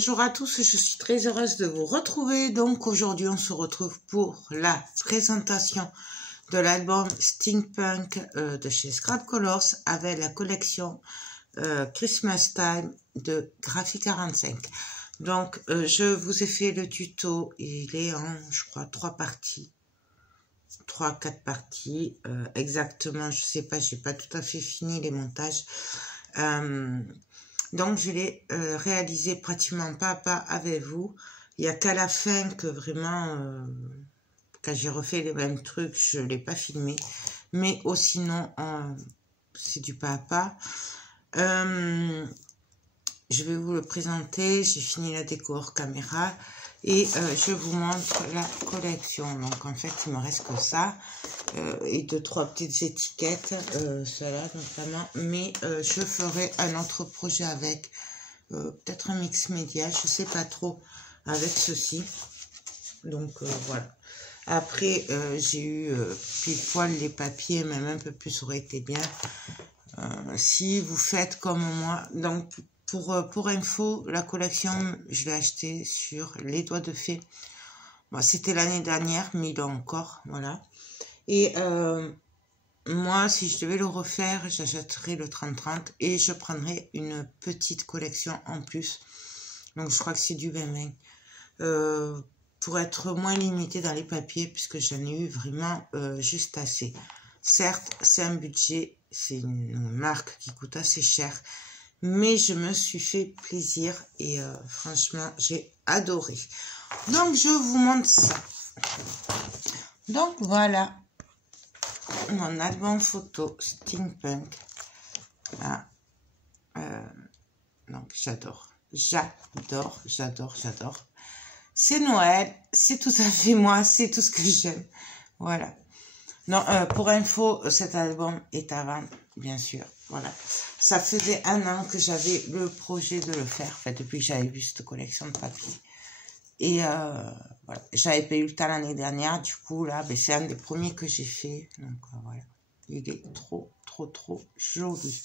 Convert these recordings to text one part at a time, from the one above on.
Bonjour à tous, je suis très heureuse de vous retrouver. Donc aujourd'hui on se retrouve pour la présentation de l'album Steampunk de chez Scrap Colors avec la collection Christmas Time de Graphic 45. Donc je vous ai fait le tuto, il est en je crois 3 parties. 3-4 parties exactement, je sais pas, j'ai pas tout à fait fini les montages. Donc je l'ai réalisé pratiquement pas à pas avec vous. Il y a qu'à la fin que vraiment quand j'ai refait les mêmes trucs, je l'ai pas filmé, mais sinon c'est du pas à pas. Je vais vous le présenter, j'ai fini la déco hors caméra et je vous montre la collection. Donc en fait il me reste que ça et 2-3 petites étiquettes, celle-là notamment, mais je ferai un autre projet avec peut-être un mix média, je sais pas trop, avec ceci. Donc voilà. Après j'ai eu pile poil les papiers, même un peu plus aurait été bien. Si vous faites comme moi, donc pour info, la collection, je l'ai achetée sur Les Doigts de Fée. Bon, c'était l'année dernière, mais il est encore, voilà. Et moi, si je devais le refaire, j'achèterais le 30-30 et je prendrais une petite collection en plus. Donc, je crois que c'est du 20-20. Pour être moins limité dans les papiers, puisque j'en ai eu vraiment juste assez. Certes, c'est un budget, c'est une marque qui coûte assez cher, mais je me suis fait plaisir et franchement, j'ai adoré. Donc, je vous montre ça. Donc, voilà mon album photo Steampunk. Là. Donc, j'adore. C'est Noël, c'est tout à fait moi, c'est tout ce que j'aime. Voilà. Non, pour info, cet album est à vendre, bien sûr. Voilà. Ça faisait 1 an que j'avais le projet de le faire, en fait, depuis que j'avais vu cette collection de papier. Et voilà, j'avais pas eu le temps l'année dernière, du coup, là, ben, c'est un des premiers que j'ai fait. Donc, voilà. Il est trop joli.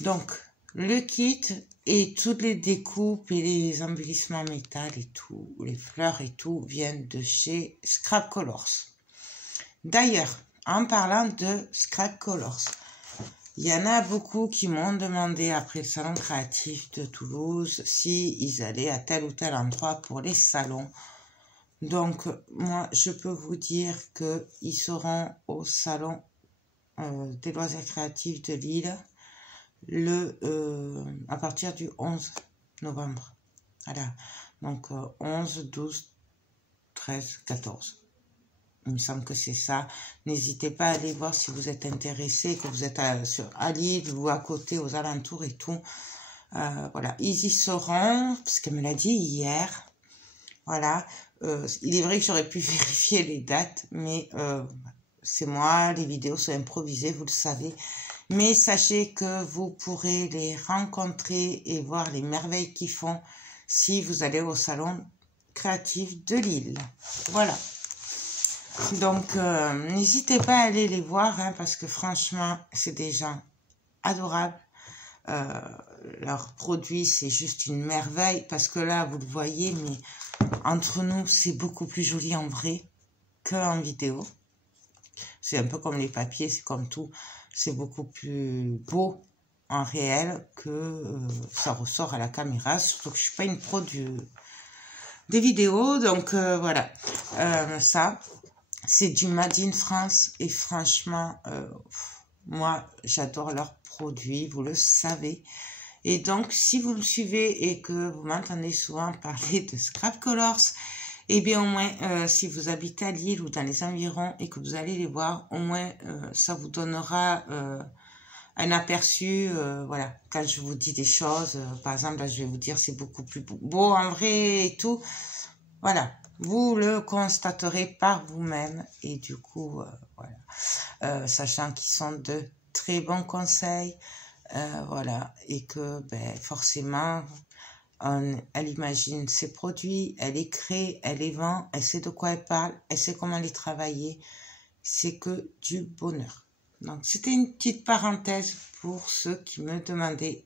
Donc, le kit et toutes les découpes et les embellissements métal et tout, les fleurs et tout, viennent de chez Scrap Colors. D'ailleurs, en parlant de Scrap Colors, il y en a beaucoup qui m'ont demandé après le salon créatif de Toulouse si ils allaient à tel ou tel endroit pour les salons. Donc, moi, je peux vous dire qu'ils seront au salon des loisirs créatifs de Lille à partir du 11 novembre. Voilà. Donc, 11, 12, 13, 14. Il me semble que c'est ça. N'hésitez pas à aller voir si vous êtes intéressé, que vous êtes à Lille ou à côté, aux alentours et tout. Voilà, ils y seront, parce qu'elle me l'a dit hier. Voilà, il est vrai que j'aurais pu vérifier les dates, mais c'est moi, les vidéos sont improvisées, vous le savez. Mais sachez que vous pourrez les rencontrer et voir les merveilles qu'ils font si vous allez au salon créatif de Lille. Voilà. Donc, n'hésitez pas à aller les voir, hein, parce que franchement, c'est des gens adorables. Leurs produits, c'est juste une merveille, parce que là, vous le voyez, mais entre nous, c'est beaucoup plus joli en vrai qu'en vidéo. C'est un peu comme les papiers, c'est comme tout. C'est beaucoup plus beau en réel que ça ressort à la caméra, surtout que je suis pas une pro des vidéos, donc voilà. Ça... C'est du Made in France et franchement, moi, j'adore leurs produits, vous le savez. Et donc, si vous me suivez et que vous m'entendez souvent parler de Scrap Colors, eh bien, au moins, si vous habitez à Lille ou dans les environs et que vous allez les voir, au moins, ça vous donnera un aperçu, voilà. Quand je vous dis des choses, par exemple, là, je vais vous dire c'est beaucoup plus beau en vrai et tout. Voilà. Vous le constaterez par vous-même et du coup, voilà, sachant qu'ils sont de très bons conseils, voilà, et que ben, forcément, elle imagine ses produits, elle les crée, elle les vend, elle sait de quoi elle parle, elle sait comment les travailler, c'est que du bonheur. Donc, c'était une petite parenthèse pour ceux qui me demandaient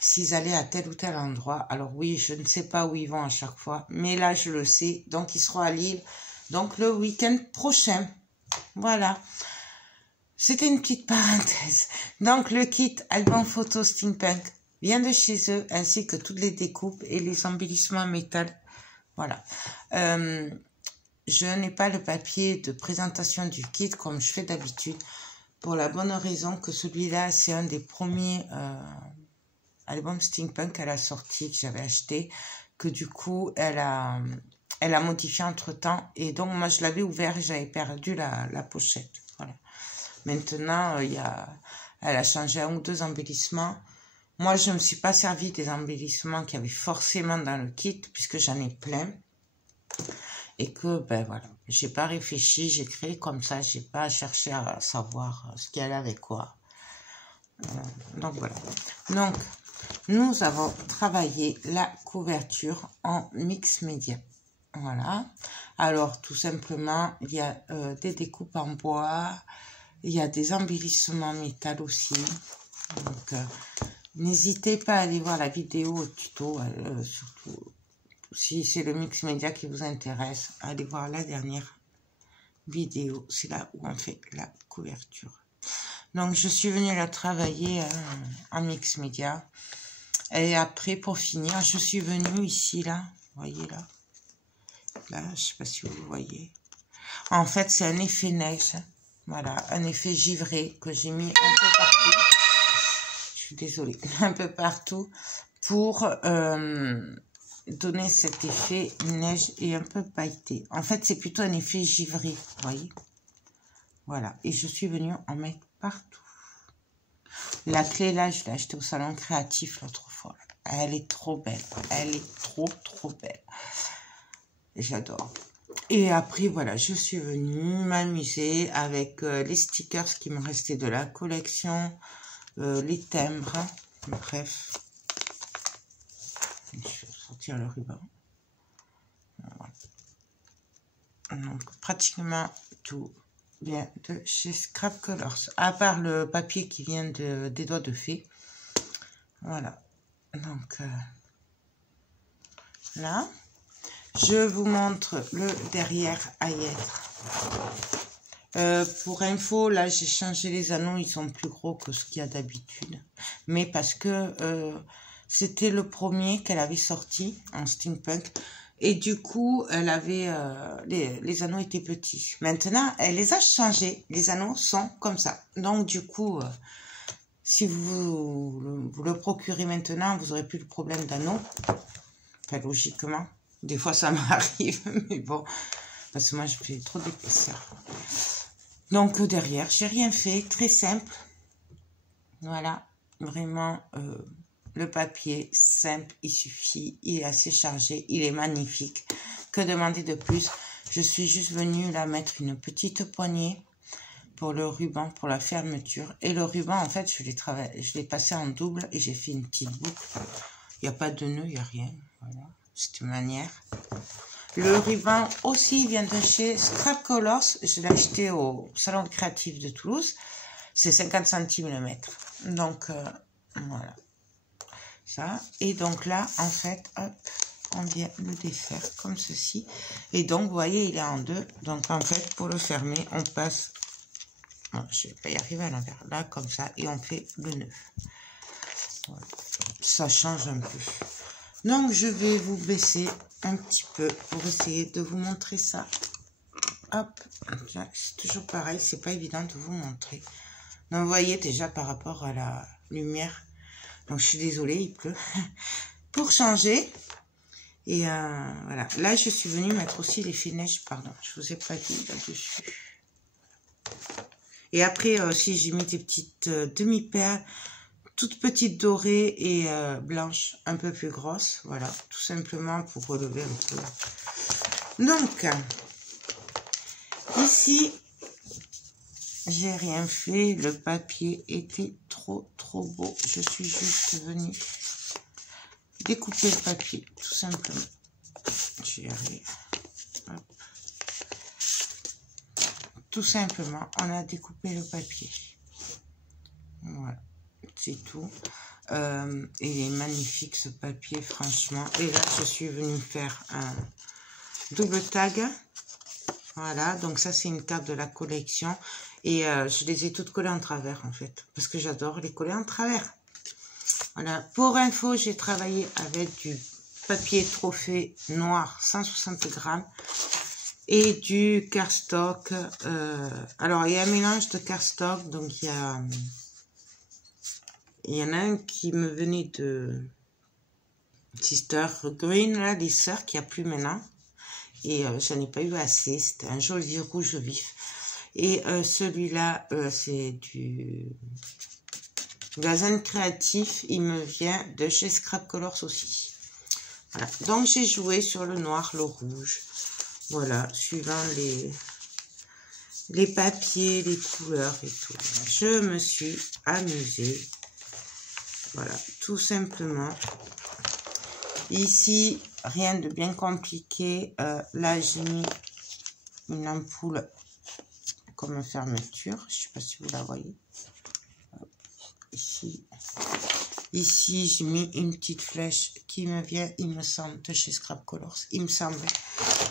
s'ils allaient à tel ou tel endroit. Alors oui, je ne sais pas où ils vont à chaque fois, mais là, je le sais. Donc, ils seront à Lille, donc le week-end prochain. Voilà. C'était une petite parenthèse. Donc, le kit album photo steampunk vient de chez eux, ainsi que toutes les découpes et les embellissements en métal. Voilà. Je n'ai pas le papier de présentation du kit comme je fais d'habitude, pour la bonne raison que celui-là, c'est un des premiers albums steampunk qu'elle a sorti, que j'avais acheté, que du coup, elle a modifié entre-temps. Et donc, moi, je l'avais ouvert et j'avais perdu la pochette. Voilà. Maintenant, elle a changé un ou deux embellissements. Moi, je ne me suis pas servi des embellissements qu'il y avait forcément dans le kit, puisque j'en ai plein. Et que, ben voilà, j'ai pas réfléchi, j'ai créé comme ça, j'ai pas cherché à savoir ce qu'il y allait avec quoi. Donc voilà. Donc, nous avons travaillé la couverture en mix média. Voilà. Alors, tout simplement, il y a des découpes en bois, il y a des embellissements en métal aussi. Donc, n'hésitez pas à aller voir la vidéo tuto, surtout si c'est le mix média qui vous intéresse, allez voir la dernière vidéo. C'est là où on fait la couverture. Donc, je suis venue la travailler en mix média. Et après, pour finir, je suis venue ici, là. Vous voyez, là. Là, je ne sais pas si vous voyez. En fait, c'est un effet neige. Voilà, un effet givré que j'ai mis un peu partout. Je suis désolée. Un peu partout pour donner cet effet neige et un peu pailleté. En fait, c'est plutôt un effet givré, vous voyez. Voilà, et je suis venue en mettre partout. La clé, là, je l'ai achetée au salon créatif l'autre fois. Elle est trop belle. Elle est trop belle. J'adore. Et après, voilà, je suis venue m'amuser avec les stickers qui me restaient de la collection, les timbres, bref. Je vais sortir le ruban. Voilà. Donc, pratiquement tout vient de chez Scrap Colors, à part le papier qui vient des doigts de fée. Voilà. Donc, là, je vous montre le derrière Ayêtre. Pour info, là, j'ai changé les anneaux, ils sont plus gros que ce qu'il y a d'habitude. Mais parce que c'était le premier qu'elle avait sorti en steampunk. Et du coup, elle avait les anneaux étaient petits. Maintenant, elle les a changés. Les anneaux sont comme ça. Donc, du coup, si vous le procurez maintenant, vous n'aurez plus le problème d'anneaux. Enfin, logiquement. Des fois, ça m'arrive, mais bon, parce que moi, je fais trop d'épaisseur. Donc, derrière, j'ai rien fait, très simple. Voilà, vraiment, le papier, simple, il suffit, il est assez chargé, il est magnifique. Que demander de plus? Je suis juste venue là mettre une petite poignée pour le ruban, pour la fermeture. Et le ruban, en fait, je l'ai passé en double et j'ai fait une petite boucle. Il n'y a pas de nœud, il n'y a rien, voilà. Cette manière. Le ruban aussi vient de chez Scrap Colors. Je l'ai acheté au salon créatif de Toulouse. C'est 50 centimes le mètre. Donc, voilà. Ça. Et donc là, en fait, hop, on vient le défaire comme ceci. Et donc, vous voyez, il est en deux. Donc, en fait, pour le fermer, on passe... Bon, je vais pas y arriver à l'envers. Là, comme ça. Et on fait le nœud. Voilà. Ça change un peu. Donc, je vais vous baisser un petit peu pour essayer de vous montrer ça. Hop, c'est toujours pareil, c'est pas évident de vous montrer. Donc, vous voyez déjà par rapport à la lumière. Donc, je suis désolée, il pleut. Pour changer. Et voilà. Là, je suis venue mettre aussi l'effet neige, pardon. Je vous ai pas dit là-dessus. Et après, aussi, j'ai mis des petites demi-perles. Toutes petites dorées et blanches, un peu plus grosses. Voilà, tout simplement pour relever un peu. Donc, ici, j'ai rien fait. Le papier était trop beau. Je suis juste venue découper le papier, tout simplement. J'y arrive. Hop. Tout simplement, on a découpé le papier. Voilà. C'est tout. Il est magnifique ce papier, franchement. Et là, je suis venue faire un double tag. Voilà, donc ça, c'est une carte de la collection. Et je les ai toutes collées en travers, en fait. Parce que j'adore les coller en travers. Voilà, pour info, j'ai travaillé avec du papier trophée noir, 160 grammes. Et du cardstock. Alors, il y a un mélange de cardstock. Donc, il y en a un qui me venait de Sister Green, là, les sœurs, qui a plus maintenant. Et j'en ai pas eu assez. C'était un joli rouge vif. Et celui-là, c'est du Gazan créatif. Il me vient de chez Scrap Colors aussi. Voilà. Donc, j'ai joué sur le noir, le rouge. Voilà, suivant les papiers, les couleurs et tout. Je me suis amusée. Voilà, tout simplement. Ici, rien de bien compliqué. Là, j'ai mis une ampoule comme fermeture. Je ne sais pas si vous la voyez. Ici, j'ai mis une petite flèche qui me vient, il me semble, de chez Scrap Colors. Il me semble.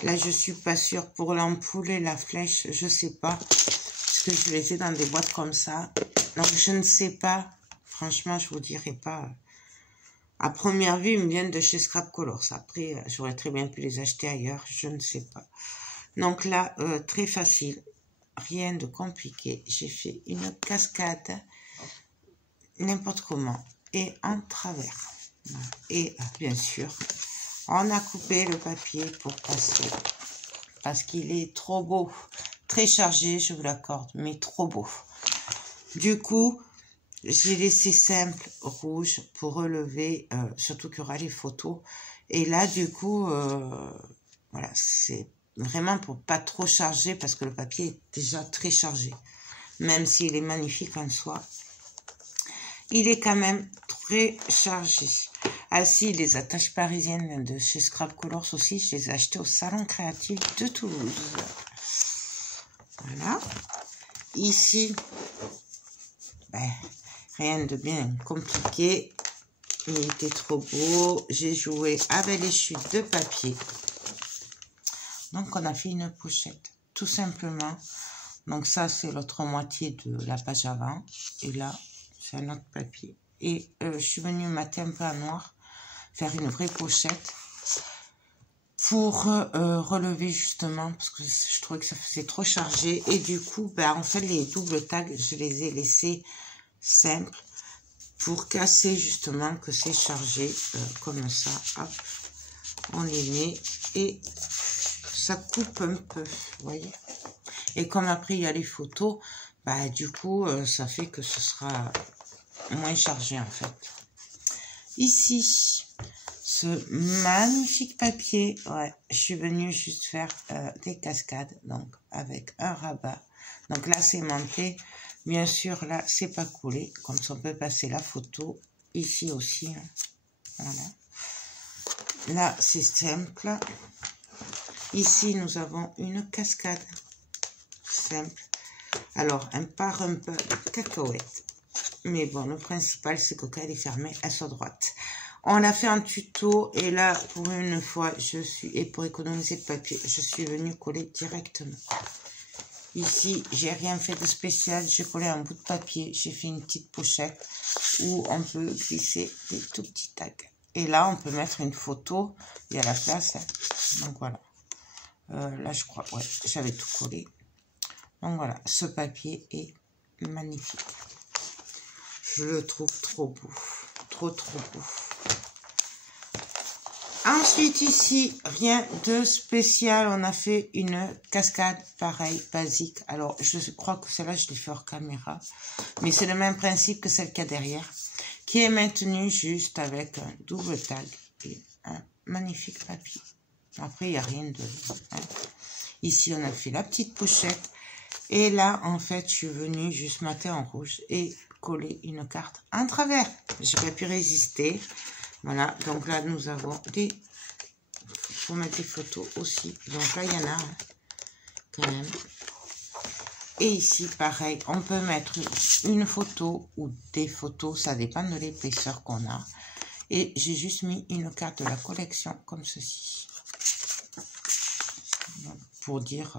Là, je suis pas sûre pour l'ampoule et la flèche, je sais pas. Parce que je les ai dans des boîtes comme ça. Donc, je ne sais pas. Franchement, je vous dirai pas. À première vue, ils me viennent de chez Scrap Colors. Après, j'aurais très bien pu les acheter ailleurs. Je ne sais pas. Donc là, très facile. Rien de compliqué. J'ai fait une cascade. N'importe comment. Et en travers. Et bien sûr, on a coupé le papier pour passer. Parce qu'il est trop beau. Très chargé, je vous l'accorde. Mais trop beau. Du coup, j'ai laissé simple rouge pour relever, surtout qu'il y aura les photos. Et là, du coup, voilà, c'est vraiment pour pas trop charger parce que le papier est déjà très chargé. Même s'il est magnifique en soi, il est quand même très chargé. Ah si, les attaches parisiennes de chez Scrap Colors aussi, je les ai achetées au Salon Créatif de Toulouse. Voilà. Ici, ben, rien de bien compliqué. Il était trop beau. J'ai joué avec les chutes de papier. Donc, on a fait une pochette. Tout simplement. Donc, ça, c'est l'autre moitié de la page avant. Et là, c'est un autre papier. Et je suis venue mater un peu à noir. Faire une vraie pochette. Pour relever justement. Parce que je trouvais que ça faisait trop chargé. Et du coup, ben, en fait, les doubles tags, je les ai laissés simples. Pour casser justement que c'est chargé comme ça. Hop. On les met. Et ça coupe un peu. Vous voyez. Et comme après, il y a les photos. Bah, du coup, ça fait que ce sera moins chargé en fait. Ici, ce magnifique papier. Ouais, je suis venue juste faire des cascades. Donc, avec un rabat. Donc là, c'est monté. Bien sûr, là, c'est pas collé. Comme ça, on peut passer la photo. Ici aussi. Hein. Voilà. Là, c'est simple. Ici, nous avons une cascade. Simple. Alors, un par un peu de cacahuètes. Mais bon, le principal, c'est que quand elle est fermée, elle soit droite. On l'a fait en tuto. Et là, pour une fois, et pour économiser le papier, je suis venue coller directement. Ici, j'ai rien fait de spécial. J'ai collé un bout de papier. J'ai fait une petite pochette où on peut glisser des tout petits tags. Et là, on peut mettre une photo. Il y a la place. Hein. Donc voilà. Là, je crois, ouais, j'avais tout collé. Donc voilà, ce papier est magnifique. Je le trouve trop beau. Trop beau. Ensuite, ici, rien de spécial. On a fait une cascade, pareil, basique. Alors, je crois que celle-là, je l'ai fait hors caméra. Mais c'est le même principe que celle qu'il y a derrière. Qui est maintenue juste avec un double tag et un magnifique papier. Après, il n'y a rien de... Hein. Ici, on a fait la petite pochette. Et là, en fait, je suis venue juste mater en rouge et coller une carte en travers. Je n'ai pas pu résister. Voilà, donc là, nous avons des... Pour mettre des photos aussi. Donc là, il y en a quand même. Et ici, pareil, on peut mettre une photo ou des photos, ça dépend de l'épaisseur qu'on a. Et j'ai juste mis une carte de la collection comme ceci. Pour dire,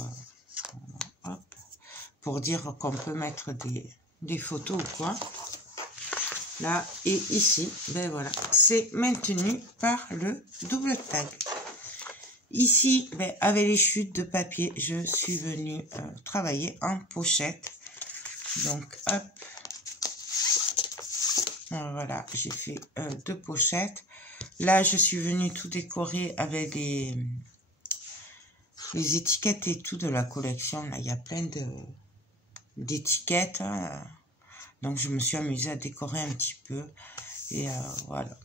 qu'on peut mettre des photos ou quoi. Là, et ici, ben voilà, c'est maintenu par le double tag. Ici, ben, avec les chutes de papier, je suis venue travailler en pochette. Donc, hop. Voilà, j'ai fait 2 pochettes. Là, je suis venue tout décorer avec les étiquettes et tout de la collection. Là, il y a plein d'étiquettes. Hein. Donc, je me suis amusée à décorer un petit peu. Et voilà.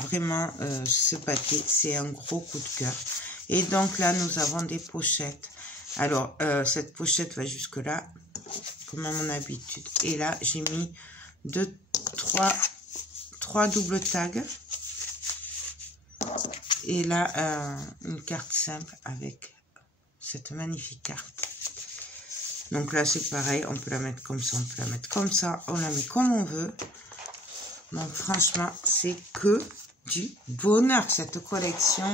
Vraiment, ce papier, c'est un gros coup de cœur. Et donc, là, nous avons des pochettes. Alors, cette pochette va jusque là, comme à mon habitude. Et là, j'ai mis 3 doubles tags. Et là, une carte simple avec cette magnifique carte. Donc là, c'est pareil, on peut la mettre comme ça, on peut la mettre comme ça, on la met comme on veut. Donc franchement, c'est que du bonheur, cette collection.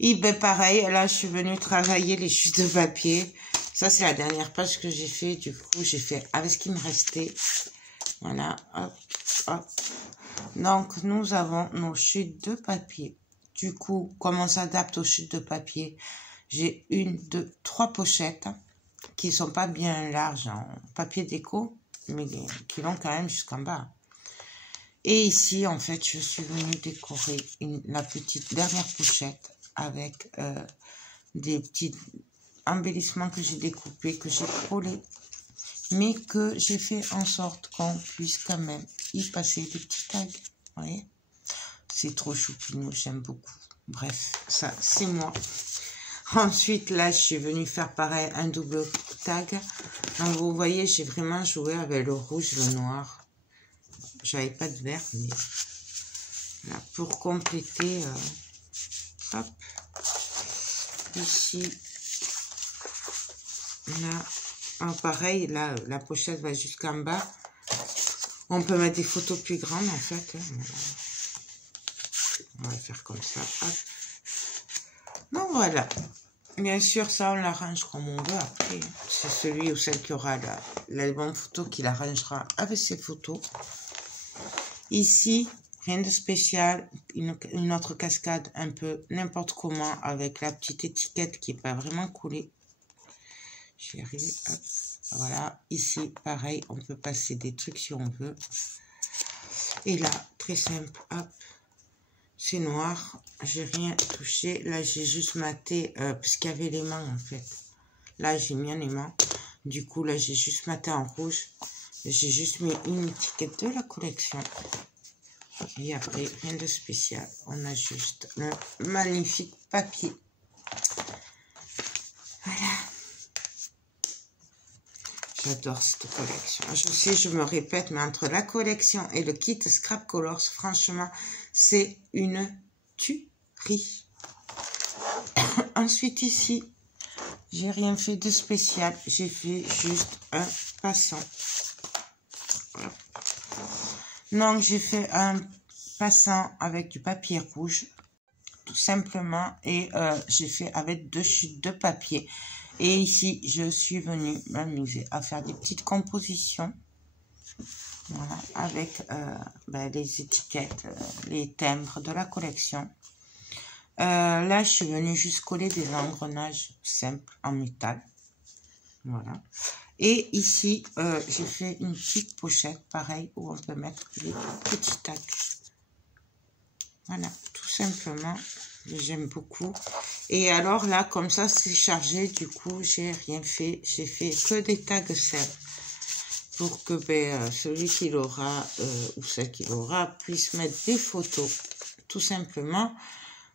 Et ben pareil, là, je suis venue travailler les chutes de papier. Ça, c'est la dernière page que j'ai fait. Du coup, j'ai fait avec ce qui me restait. Voilà, hop, hop. Donc, nous avons nos chutes de papier. Du coup, comme on s'adapte aux chutes de papier, j'ai 1, 2, 3 pochettes qui sont pas bien larges en papier déco, mais qui vont quand même jusqu'en bas. Et ici, en fait, je suis venue décorer la petite dernière pochette avec des petits embellissements que j'ai découpés, que j'ai collés, mais que j'ai fait en sorte qu'on puisse quand même y passer des petits tags. Vous voyez, c'est trop choupinou, j'aime beaucoup. Bref, ça, c'est moi. Ensuite, là, je suis venue faire pareil, un double tag. Donc, vous voyez, j'ai vraiment joué avec le rouge, le noir. J'avais pas de vert, mais là, pour compléter, hop, ici, là, pareil, là, la pochette va jusqu'en bas. On peut mettre des photos plus grandes, en fait. On va faire comme ça, hop. Donc, voilà. Bien sûr, ça, on l'arrange comme on veut. Après, c'est celui ou celle qui aura l'album photo qui l'arrangera avec ses photos. Ici, rien de spécial. Une autre cascade un peu n'importe comment avec la petite étiquette qui n'est pas vraiment collée. J'y arrive. Hop. Voilà. Ici, pareil, on peut passer des trucs si on veut. Et là, très simple. Hop. C'est noir, j'ai rien touché. Là, j'ai juste maté, parce qu'il y avait l'aimant, en fait. Là, j'ai mis un aimant. Du coup, là, j'ai juste maté en rouge. J'ai juste mis une étiquette de la collection. Et après, rien de spécial. On a juste le magnifique papier. Voilà. J'adore cette collection. Je sais, je me répète, mais entre la collection et le kit Scrap Colors, franchement, c'est une tuerie. Ensuite, ici, j'ai rien fait de spécial. J'ai fait juste un passant. Donc, j'ai fait un passant avec du papier rouge, tout simplement. Et j'ai fait avec 2 chutes de papier. Et ici, je suis venue m'amuser à faire des petites compositions. Voilà, avec les étiquettes, les timbres de la collection. Là, je suis venue juste coller des engrenages simples en métal. Voilà. Et ici, j'ai fait une petite pochette, pareil, où on peut mettre des petits tags. Voilà, tout simplement. J'aime beaucoup. Et alors là, comme ça, c'est chargé. Du coup, j'ai rien fait. J'ai fait que des tags simples. Pour que celui qui l'aura ou celle qui l'aura puisse mettre des photos. Tout simplement.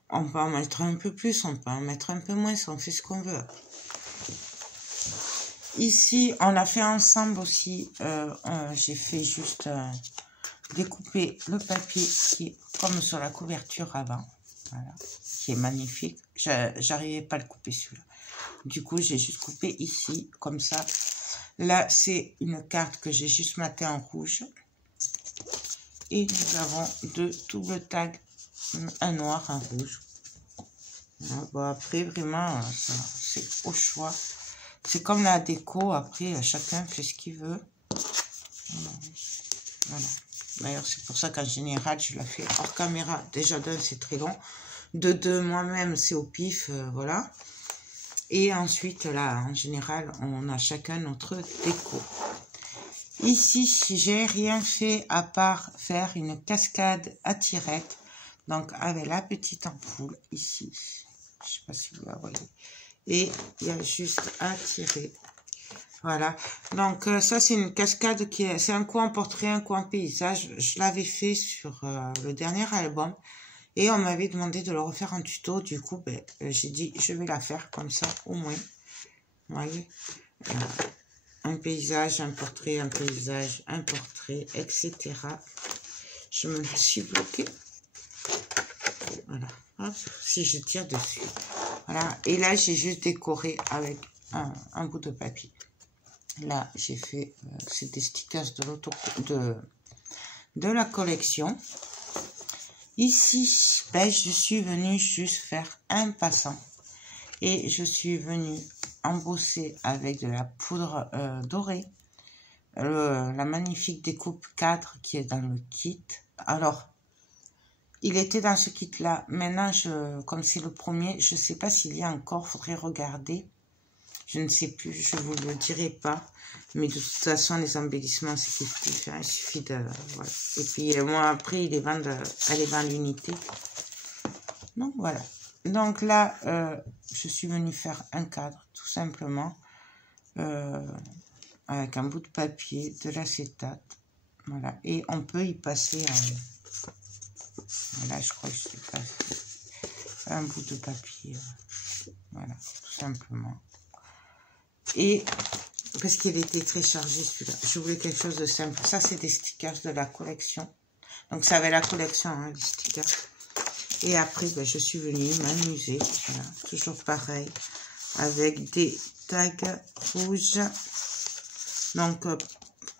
On peut en mettre un peu plus, on peut en mettre un peu moins. On fait ce qu'on veut. Ici, on a fait ensemble aussi. J'ai fait juste découper le papier qui est comme sur la couverture avant. Voilà, qui est magnifique. J'arrivais pas à le couper celui-là. Du coup, j'ai juste coupé ici, comme ça. Là, c'est une carte que j'ai juste matée en rouge. Et nous avons 2 doubles tags, un noir, un rouge. Bon, après, vraiment, c'est au choix. C'est comme la déco, après, chacun fait ce qu'il veut. Voilà. D'ailleurs, c'est pour ça qu'en général, je la fais hors caméra. Déjà, d'un, c'est très long. De deux, moi-même, c'est au pif, voilà. Et ensuite, là, en général, on a chacun notre déco. Ici, j'ai rien fait à part faire une cascade à tirettes. Donc, avec la petite ampoule ici. Je ne sais pas si vous la voyez. Et il y a juste à tirer. Voilà. Donc, ça, c'est une cascade qui est... C'est un coin portrait, un coin paysage. Je l'avais fait sur le dernier album. Et on m'avait demandé de le refaire en tuto. Du coup, ben, j'ai dit, je vais la faire comme ça, au moins. Vous voyez, un paysage, un portrait, etc. Je me la suis bloquée. Voilà. Hop, si je tire dessus. Voilà. Et là, j'ai juste décoré avec un bout de papier. Là, j'ai fait, c'est des stickers de la collection. Ici, ben, je suis venue juste faire un passant. Et je suis venue embosser avec de la poudre dorée. La magnifique découpe 4 qui est dans le kit. Alors, il était dans ce kit-là. Maintenant, comme c'est le premier, je ne sais pas s'il y a encore. Faudrait regarder. Je ne sais plus. Je ne vous le dirai pas. Mais de toute façon, les embellissements, c'est kiff. Il suffit de... Voilà. Et puis, moi, après, ils les vendent à l'unité. Donc, voilà. Donc là, je suis venue faire un cadre, tout simplement, avec un bout de papier, de l'acétate, voilà. Et on peut y passer voilà, je crois que je sais pas, un bout de papier, voilà, tout simplement. Et parce qu'il était très chargé celui-là, je voulais quelque chose de simple. Ça, c'est des stickers de la collection. Donc, ça avait la collection, hein, les stickers. Et après, ben, je suis venue m'amuser, voilà, toujours pareil, avec des tags rouges, donc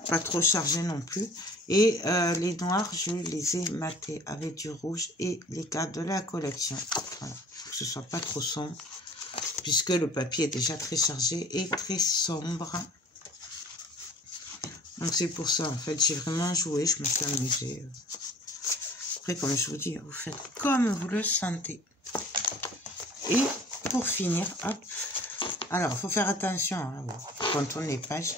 pas trop chargés non plus. Et les noirs, je les ai matés avec du rouge et les cartes de la collection. Voilà, que ce soit pas trop sombre, puisque le papier est déjà très chargé et très sombre. Donc c'est pour ça, en fait, j'ai vraiment joué, je me suis amusée. Après, comme je vous dis, vous faites comme vous le sentez. Et pour finir, hop. Alors, il faut faire attention hein, quand on tourne les pages.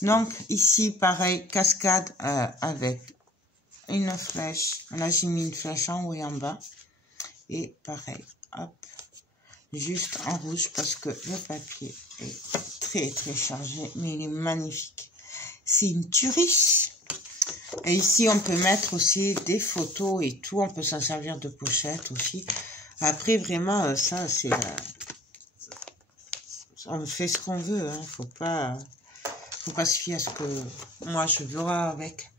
Donc, ici, pareil, cascade avec une flèche. Là, j'ai mis une flèche en haut et en bas. Et pareil, hop. Juste en rouge parce que le papier est très, très chargé. Mais il est magnifique. C'est une tuerie. Et ici, on peut mettre aussi des photos et tout. On peut s'en servir de pochette aussi. Après, vraiment, ça, c'est... on fait ce qu'on veut. Hein. Faut pas se fier à ce que moi, je veux avec.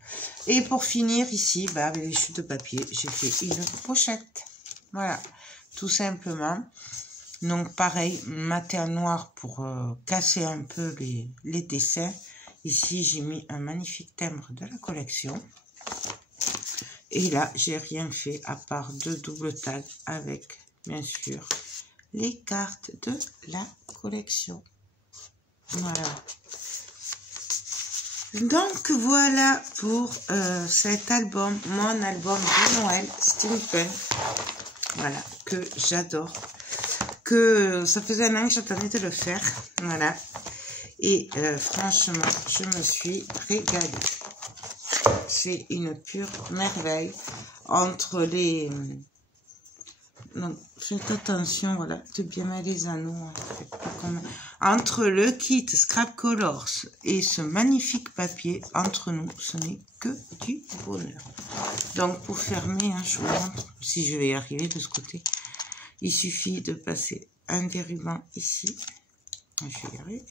Et pour finir, ici, bah, avec les chutes de papier, j'ai fait une pochette. Voilà, tout simplement. Donc, pareil, maté en noir pour casser un peu les dessins. Ici, j'ai mis un magnifique timbre de la collection. Et là, j'ai rien fait à part 2 doubles tags avec, bien sûr, les cartes de la collection. Voilà. Donc, voilà pour cet album, mon album de Noël, Steampunk. Voilà, que j'adore. Que ça faisait un an que j'attendais de le faire. Voilà. Et franchement, je me suis régalée. C'est une pure merveille. Entre les... Donc, faites attention, voilà, de bien mettre les anneaux. Hein, entre le kit Scrap Colors et ce magnifique papier, entre nous, ce n'est que du bonheur. Donc, pour fermer, hein, je vous montre, si je vais y arriver de ce côté, il suffit de passer un des rubans ici. Je vais y arriver.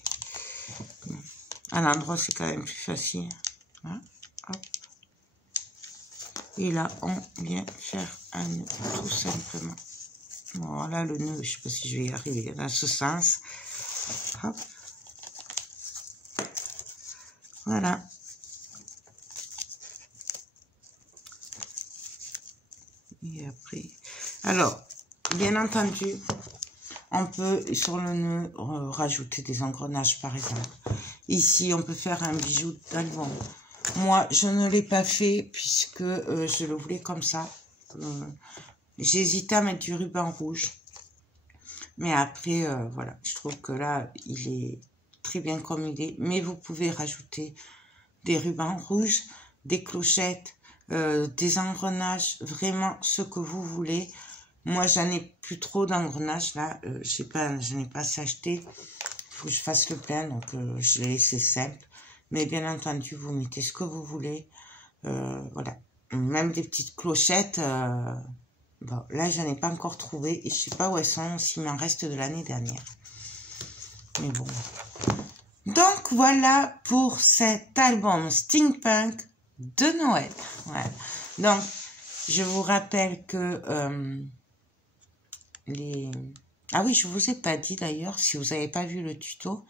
À l'endroit, c'est quand même plus facile. Hein, hop. Et là, on vient faire un nœud, tout simplement. Voilà le nœud, je sais pas si je vais y arriver dans ce sens. Hop. Voilà. Et après, alors, bien entendu, on peut sur le nœud rajouter des engrenages par exemple. Ici, on peut faire un bijou d'album. Moi, je ne l'ai pas fait puisque je le voulais comme ça. J'ai hésité à mettre du ruban rouge. Mais après, voilà, je trouve que là, il est très bien comme il est. Mais vous pouvez rajouter des rubans rouges, des clochettes, des engrenages, vraiment ce que vous voulez. Moi, j'en ai plus trop d'engrenages là. Je n'ai pas assez acheté. Il faut que je fasse le plein, donc je l'ai laissé simple. Mais bien entendu, vous mettez ce que vous voulez. Voilà. Même des petites clochettes. Bon, là, j'en ai pas encore trouvé. Et je sais pas où elles sont, s'il m'en reste de l'année dernière. Mais bon. Donc, voilà pour cet album Steampunk de Noël. Voilà. Donc, je vous rappelle que Ah oui, je vous ai pas dit d'ailleurs, si vous n'avez pas vu le tuto,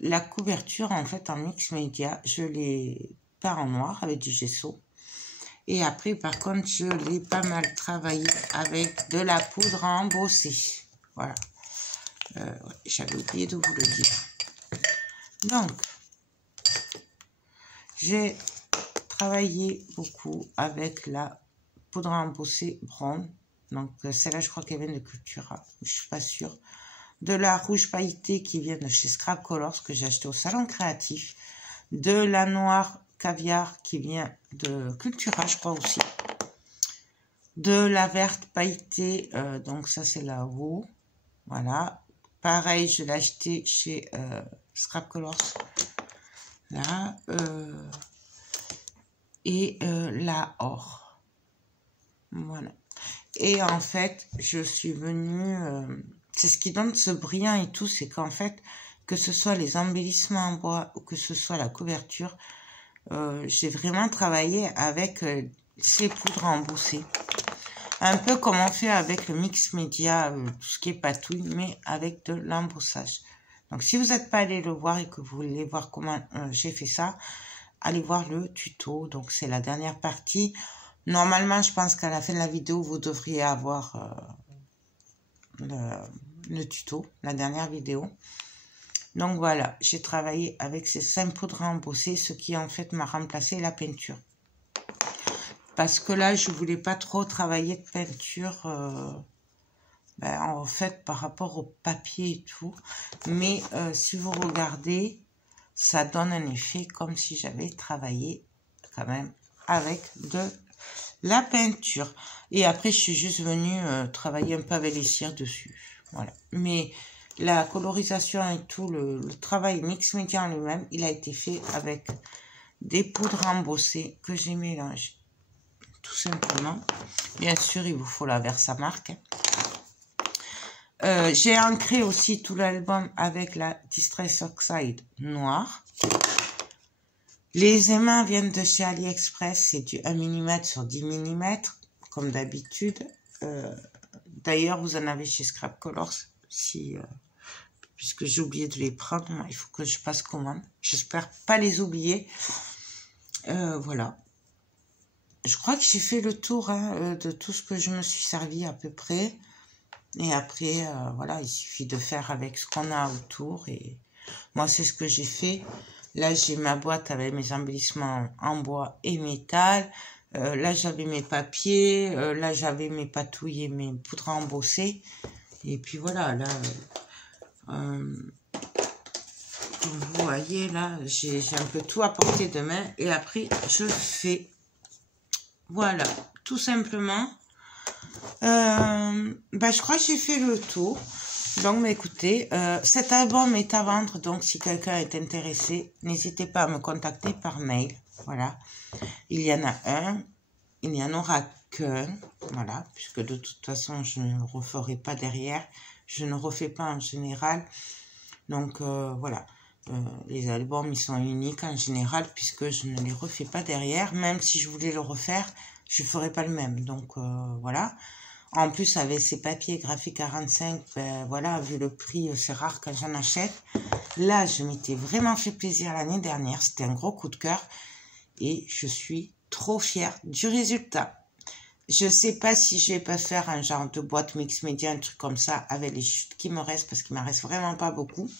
la couverture, en fait, en mix média, je l'ai peint en noir avec du gesso. Et après, par contre, je l'ai pas mal travaillé avec de la poudre à embosser. Voilà. J'avais oublié de vous le dire. Donc, j'ai travaillé beaucoup avec la poudre à embosser Brown. Donc, celle-là, je crois qu'elle vient de Cultura. Je suis pas sûre. De la rouge pailletée qui vient de chez Scrap Colors, que j'ai acheté au Salon Créatif. De la noire caviar qui vient de Cultura, je crois aussi. De la verte pailletée, donc ça c'est la roue. Voilà. Pareil, je l'ai acheté chez Scrap Colors. Là. Et la or. Voilà. Et en fait, je suis venue... c'est ce qui donne ce brillant et tout, c'est qu'en fait, que ce soit les embellissements en bois ou que ce soit la couverture, j'ai vraiment travaillé avec ces poudres embossées. Un peu comme on fait avec le mix média, tout ce qui est patouille, mais avec de l'embossage. Donc, si vous n'êtes pas allé le voir et que vous voulez voir comment j'ai fait ça, allez voir le tuto. Donc, c'est la dernière partie. Normalement, je pense qu'à la fin de la vidéo, vous devriez avoir le tuto, la dernière vidéo. Donc, voilà, j'ai travaillé avec ces 5 poudres embossées, ce qui en fait m'a remplacé la peinture. Parce que là, je voulais pas trop travailler de peinture, en fait, par rapport au papier et tout. Mais si vous regardez, ça donne un effet comme si j'avais travaillé quand même avec de la peinture. Et après, je suis juste venue travailler un peu avec les cires dessus. Voilà. Mais la colorisation et tout, le travail mix média en lui-même, il a été fait avec des poudres embossées que j'ai mélangées. Tout simplement. Bien sûr, il vous faut la Versamark. J'ai ancré aussi tout l'album avec la Distress Oxide noire. Les aimants viennent de chez AliExpress. C'est du 1 mm sur 10 mm, comme d'habitude. D'ailleurs, vous en avez chez Scrap Colors. Puisque j'ai oublié de les prendre, il faut que je passe commande. J'espère pas les oublier. Voilà. Je crois que j'ai fait le tour de tout ce que je me suis servi à peu près. Et après, voilà, il suffit de faire avec ce qu'on a autour. Et moi, c'est ce que j'ai fait. Là, j'ai ma boîte avec mes embellissements en bois et métal. Là, j'avais mes papiers. Là, j'avais mes patouilles et mes poudres embossées. Et puis voilà, là, comme vous voyez, là, j'ai un peu tout à portée de main. Et après, je fais... Voilà, tout simplement. Je crois que j'ai fait le tour. Donc, écoutez, cet album est à vendre. Donc, si quelqu'un est intéressé, n'hésitez pas à me contacter par mail. Voilà. Il y en a un. Il n'y en aura qu'un. Voilà. Puisque de toute façon, je ne referai pas derrière. Je ne refais pas en général. Donc, voilà. Les albums, ils sont uniques en général puisque je ne les refais pas derrière. Même si je voulais le refaire, je ne ferais pas le même. Donc, voilà. En plus, avec ces papiers graphiques 45, ben voilà, vu le prix, c'est rare quand j'en achète. Là, je m'étais vraiment fait plaisir l'année dernière. C'était un gros coup de cœur. Et je suis trop fière du résultat. Je sais pas si je vais pas faire un genre de boîte mix média, un truc comme ça, avec les chutes qui me restent, parce qu'il m'en reste vraiment pas beaucoup.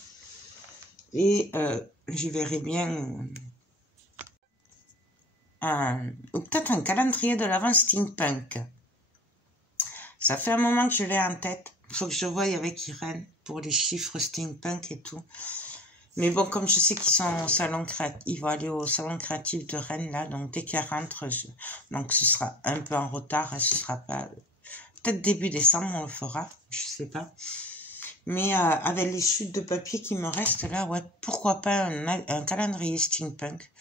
Et je verrai bien... ou peut-être un calendrier de l'avant steampunk. Ça fait un moment que je l'ai en tête. Il faut que je voie avec Irène pour les chiffres steampunk et tout. Mais bon, comme je sais qu'ils sont au salon créatif, ils vont aller au salon créatif de Rennes, là. Donc, dès qu'elle rentre, donc ce sera un peu en retard. Ce sera pas... Peut-être début décembre, on le fera. Je sais pas. Mais avec les chutes de papier qui me restent là, ouais, pourquoi pas un calendrier steampunk.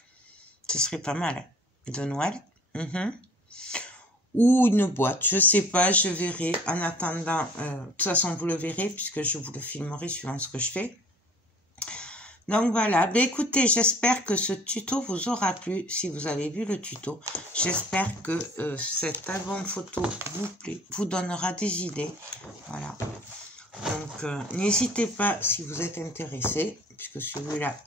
Ce serait pas mal, hein, de Noël. Ou une boîte, je sais pas, je verrai. En attendant, de toute façon, vous le verrez, puisque je vous le filmerai suivant ce que je fais. Donc voilà, ben écoutez, j'espère que ce tuto vous aura plu, si vous avez vu le tuto. J'espère que cet album photo vous donnera des idées. Voilà. Donc n'hésitez pas si vous êtes intéressé, puisque celui-là,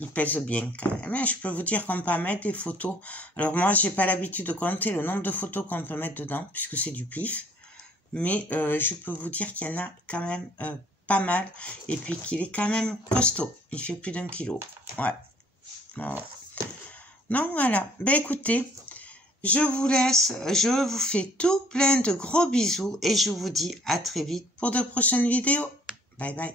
il pèse bien quand même. Mais je peux vous dire qu'on peut mettre des photos. Alors moi, j'ai pas l'habitude de compter le nombre de photos qu'on peut mettre dedans, puisque c'est du pif. Mais je peux vous dire qu'il y en a quand même pas mal. Et puis qu'il est quand même costaud. Il fait plus d'1 kilo. Ouais. Bon. Donc voilà. Ben écoutez, je vous laisse. Je vous fais tout plein de gros bisous. Et je vous dis à très vite pour de prochaines vidéos. Bye bye.